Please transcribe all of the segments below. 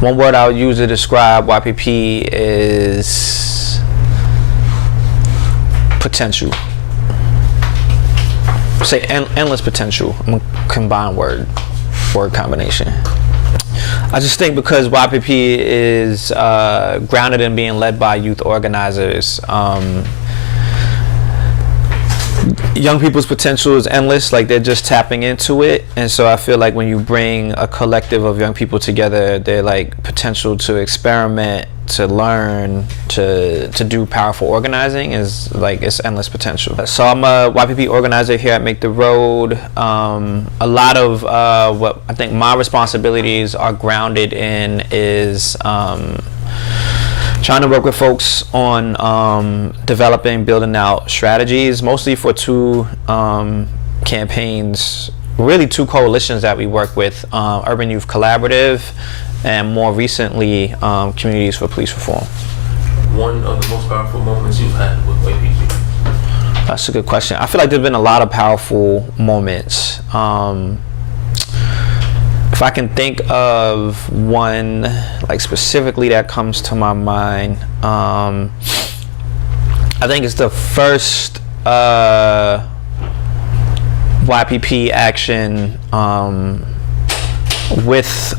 One word I would use to describe YPP is potential. Say endless potential. I'm a combined word combination. I just think because YPP is grounded in being led by youth organizers, young people's potential is endless. Like, they're just tapping into it, and so I feel like when you bring a collective of young people together, they're like potential to experiment, to learn, to do powerful organizing is like, it's endless potential. So I'm a YPP organizer here at Make the Road. A lot of what I think my responsibilities are grounded in is trying to work with folks on developing, building out strategies, mostly for two campaigns, really two coalitions that we work with, Urban Youth Collaborative and more recently Communities for Police Reform. One of the most powerful moments you've had with YPP? That's a good question. I feel like there's been a lot of powerful moments. If I can think of one like specifically that comes to my mind, I think it's the first YPP action with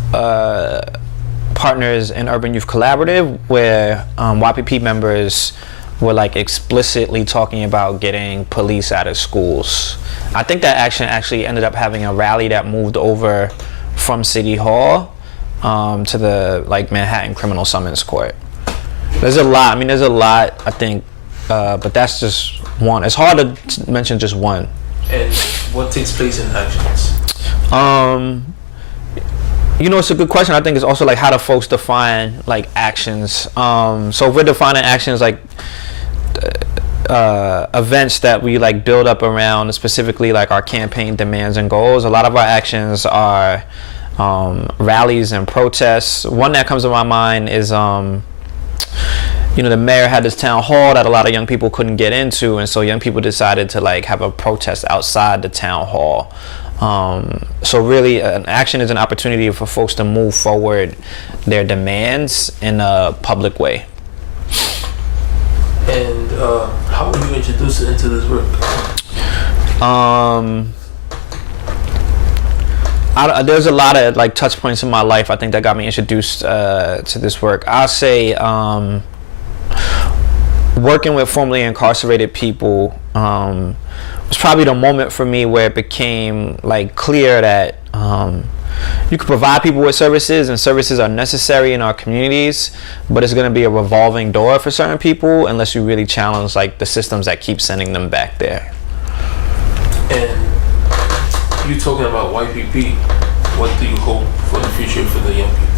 partners in Urban Youth Collaborative, where YPP members were like explicitly talking about getting police out of schools. I think that action actually ended up having a rally that moved over from City Hall to the like Manhattan Criminal Summons Court. There's a lot. I mean, there's a lot, I think, but that's just one. It's hard to mention just one. And what takes place in actions? You know, it's a good question. I think it's also like, how do folks define like actions? So if we're defining actions like events that we like build up around specifically like our campaign demands and goals, a lot of our actions are rallies and protests. One that comes to my mind is you know, the mayor had this town hall that a lot of young people couldn't get into, and so young people decided to like have a protest outside the town hall. So really an action is an opportunity for folks to move forward their demands in a public way. And how were you introduced into this work? There's a lot of like touch points in my life, I think, that got me introduced to this work. I'll say working with formerly incarcerated people was probably the moment for me where it became like clear that you can provide people with services, and services are necessary in our communities, but it's going to be a revolving door for certain people unless you really challenge like the systems that keep sending them back there. And you talking about YPP, what do you hope for the future for the young people?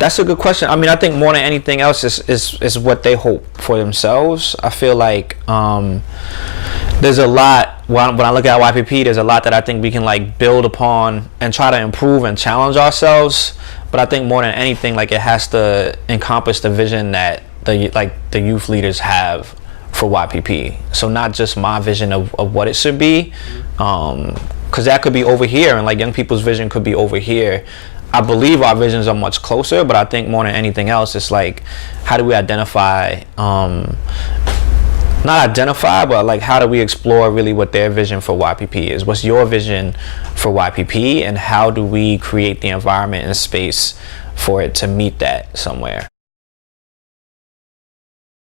That's a good question. I mean, I think more than anything else is what they hope for themselves. I feel like there's a lot, when I look at YPP, there's a lot that I think we can like build upon and try to improve and challenge ourselves. But I think more than anything, like, it has to encompass the vision that the youth leaders have for YPP. So not just my vision of what it should be, because that could be over here, and like young people's vision could be over here. I believe our visions are much closer, but I think more than anything else, it's like, how do we identify, not identify, but like, how do we explore really what their vision for YPP is? What's your vision for YPP, and how do we create the environment and space for it to meet that somewhere?